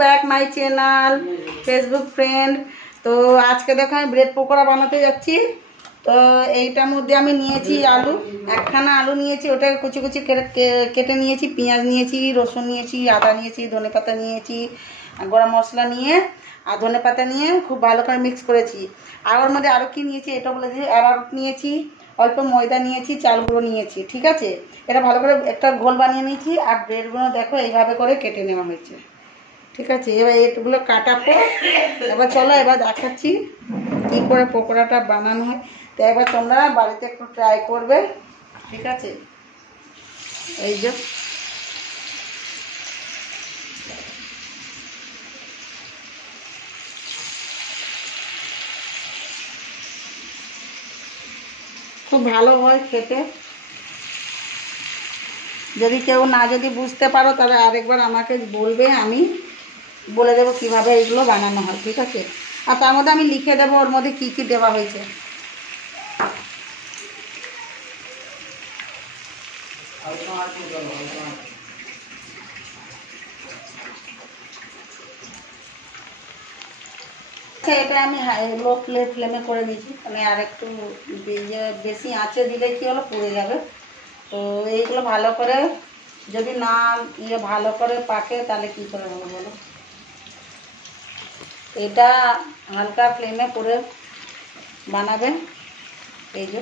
Back my channel Facebook friend. তো আজকে দেখো আমি ব্রেড পকোড়া বানাতে যাচ্ছি। তো এইটার মধ্যে আমি নিয়েছি আলু, একখানা আলু নিয়েছি, ওটা কুচি কুচি কেটে নিয়েছি, পেঁয়াজ নিয়েছি, রসুন নিয়েছি, আদা নিয়েছি, ধনেপাতা নিয়েছি, গরম মশলা নিয়ে আর ধনেপাতা নিয়ে খুব ভালো করে মিক্স করেছি। আর ওর মধ্যে আরও কি নিয়েছি এটা বলে দিই, অ্যারারুট নিয়েছি, অল্প ময়দা নিয়েছি, চাল গুঁড়ো নিয়েছি। ঠিক আছে, এটা ভালো করে একটা ঘোল বানিয়ে নিয়েছি। আর ব্রেডগুলো দেখো এইভাবে করে কেটে নেওয়া হয়েছে। ঠিক আছে, এবার এগুলো কাটাবো। এবার চলো এবার দেখাচ্ছি কী করে পকোড়াটা বানানো হয়। তো এবার তোমরা বাড়িতে একটু ট্রাই করবে। ঠিক আছে, এই যে খুব ভালো হয় খেতে। যদি কেউ যদি বুঝতে পারো তাহলে আরেকবার আমাকে বলবে, আমি বলে দেবো কীভাবে এগুলো বানানো হয়। ঠিক আছে, আর তার মধ্যে আমি লিখে দেবো ওর মধ্যে কী কী দেওয়া হয়েছে। এটা আমি লো ফ্লেমে করে দিয়েছি, মানে আর একটু বেশি আঁচে দিলে কি হলো, পুড়ে যাবে। তো এইগুলো ভালো করে যদি না ভালো করে পাকে তাহলে কি করে হবে বলো। এটা হালকা ফ্লেমে করে বানাবেন। এই যে